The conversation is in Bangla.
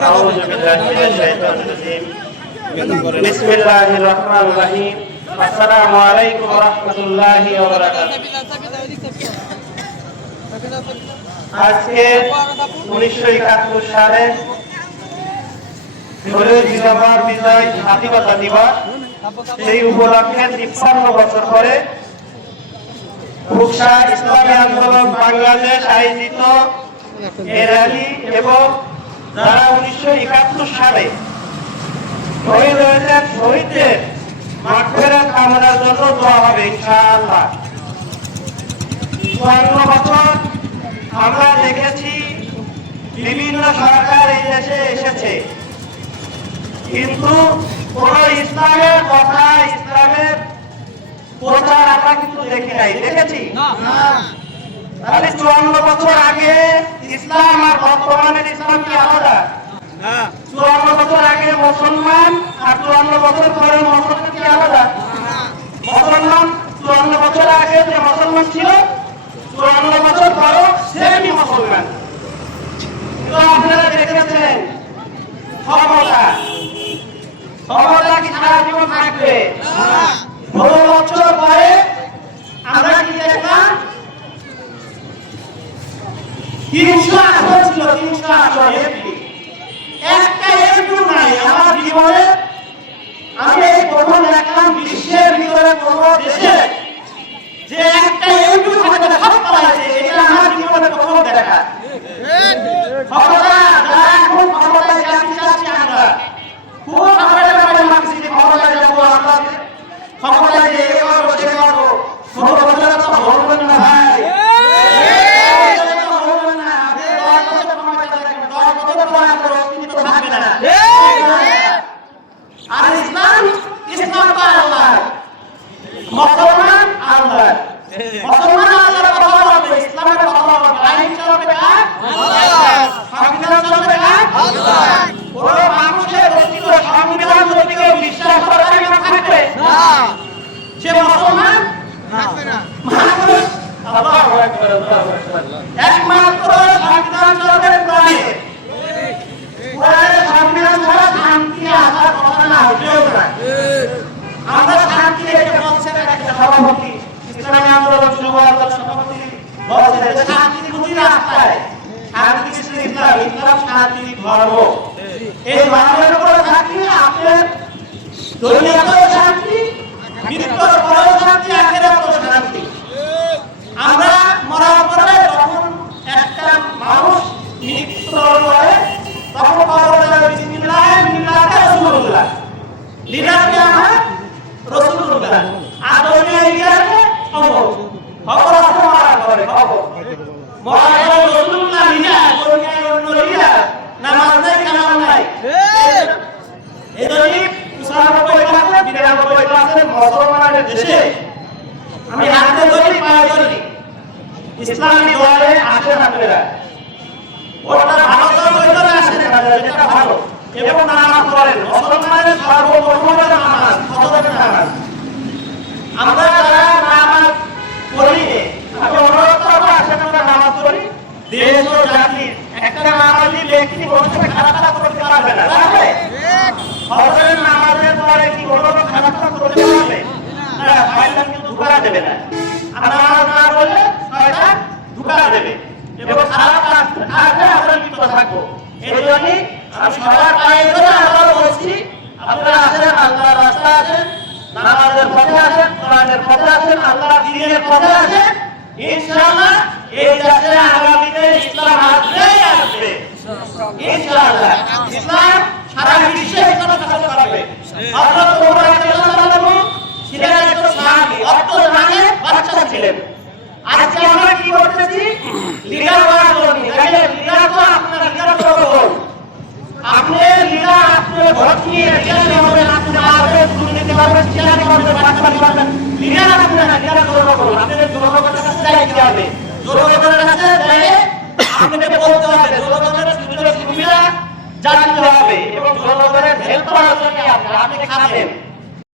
أعوذ بالله من الشيطان الرجيم بسم الله الرحمن الرحيم السلام عليكم ورحمة الله وبركاته আজকে 1971 সালে শহীদ জিয়াউর বিজয় স্বাধীনতা দিবস সেই উপলক্ষে 53 বছর পরে ভুকসা ইসলামী আন্দোলন বাংলাদেশ আয়োজিত এই র্যালি এবং যারা 1971 সালে শহীদ হয়েছেন শহীদদের মাগফিরাত কামনার জন্য দোয়া হবে ইনশাআল্লাহ। 54 বছর আমরা দেখেছি বিভিন্ন সরকার এই দেশে এসেছে, কিন্তু কোন ইসলামের কথা ইসলামের প্রচার আমরা কিন্তু দেখি নাই, দেখেছি তাহলে 54 বছর আগে ইসলাম আর বর্তমানের ইসলাম কি আলাদা? 54 বছর আগে মুসলমান আর 54 বছর পরে মুসলমান কি আলাদা? মুসলমান 54 বছর আগে যে মুসলমান ছিল 54 বছর পরে সেমই মুসলমান। তো আপনারা দেখেছেন ক্ষমতা কি সারা জীবন থাকবে? 16 বছর পরে আমরা কি দেখলাম 300 আসন ছিল, 300 আসন এমপি, একটা এমপি নাই আমার জীবনে। আমি এই প্রথম দেখলাম বিশ্বের ভিতরে কোন দেশে যে একটা এমপি থাকতে সব পালাইছে, এটা আমার জীবনে প্রথম দেখা। ক্ষমতা যারা এখন ক্ষমতায় যাচ্ছি আমরা খুব আমরা মানছি যে ক্ষমতায় যাবো, আমরা ক্ষমতায় যে এ করবো সে করবো, ক্ষমতা তো বলবেন না ভাই। আর ইসলাম তো আল্লাহ, মুসলমান আল্লাহ, মুসলমান আল্লাহর কথা বলবে, ইসলামের কথা বলবে, আইন চলবে কার? আল্লাহ, সংবিধান চলবে কার? আল্লাহ। কোন মানুষের রচিত সংবিধান যদি কেউ বিশ্বাস করে না থাকবে না, সে মুসলমান থাকবে না। মানুষ আল্লাহু আকবার, আল্লাহু আকবার, একমাত্র সংবিধান চলবে কোরআনে। কোরআনের সংবিধান ছাড়া শান্তি আসার কথা না, হতেও না। আমরা শান্তি রেখে বলছেন একটা সভাপতি, ইসলামী আন্দোলন শুরু হওয়ার সভাপতি বলছেন যে শান্তি খুঁজি রাস্তায়, শান্তি কিছু ইসলাম, ইসলাম শান্তি ধর্ম। এই ধর্মের উপর থাকলে আপনার দুনিয়াতেও শান্তি, মৃত্যুর পরেও শান্তি, আখিরাতেও শান্তি। আমরা মরার পরে যখন একটা মানুষ মৃত্যুবরণ করে তখন বলা বিসমিল্লাহ মিল্লাতে রাসূলুল্লাহ, লিডারকে আমার রাসূলুল্লাহ, আর দুনিয়া লিডারকে খবর খবর আছে মারা করে খবর মারা রাসূলুল্লাহ লিডার, দুনিয়ায় অন্য লিডার, নামাজ নাই কালাম নাই। এই জন্যই 99% মুসলমানের দেশে আমি হাতে ধরি পায়ে ধরি ইসলামী দোয়ারে আসেন আপনারা, ওটা ভালো করে আসেন, যেটা ভালো, এবং নামাজ পড়েন। মুসলমানের সর্বপ্রথম নামাজ, ফজরের নামাজ। আমরা যারা নামাজ পড়ি, আমি অনুরোধ করবো আসেন আমরা নামাজ পড়ি। দেশ ও জাতির একটা নামাজি ব্যক্তি ভবিষ্যতে খারাপ কাজ করতে পারবে না, পারবে? ফজরের নামাজের পরে কি কোনো খারাপ কাজ করতে পারবে না? শয়তান কিন্তু ধোঁকা দেবে না, আর নামাজ না পড়লে শয়তান ধোঁকা দেবে এবং খারাপ কাজ আসবে, আমরা লিপ্ত থাকবো। এই জন্যই আমি সবার পায়ে ধরে আবার বলছি, আপনারা আসেন, আল্লাহর রাস্তা আসেন, নামাজের পথে আসেন, কোরআনের পথে আসেন, আল্লাহর দ্বীনের পথে আসেন। ইনশাআল্লাহ এই দেশে আগামীতে ইসলাম আসবেই আসবে, ইনশাআল্লাহ। ইসলাম সারা বিশ্বে ইসলাম প্রচার করবে। হযরত ওমর রাদিয়াল্লাহু আনহু ছিলেন একজন সাহাবী, অত জানে বাচ্চা ছিলেন। আজকে আমরা কি করতেছি? লিডার হওয়ার জন্য, লিডার তো আপনার লিডার করবো, আপনি লিডার, আপনি ভোট নিয়ে লিডার হবেন, আপনি পারবেন, দুর্নীতি পারবেন, চিলানি করবেন, বাটপারি করবেন, লিডার আপনি না, লিডার করবো। আপনাদের জনগণের কাছে চাইতে হবে, জনগণের কাছে চাইলে আপনাকে বলতে হবে, জনগণের সুবিধা জানতে হবে এবং জনগণের হেল্প করার জন্য আপনি খাবেন।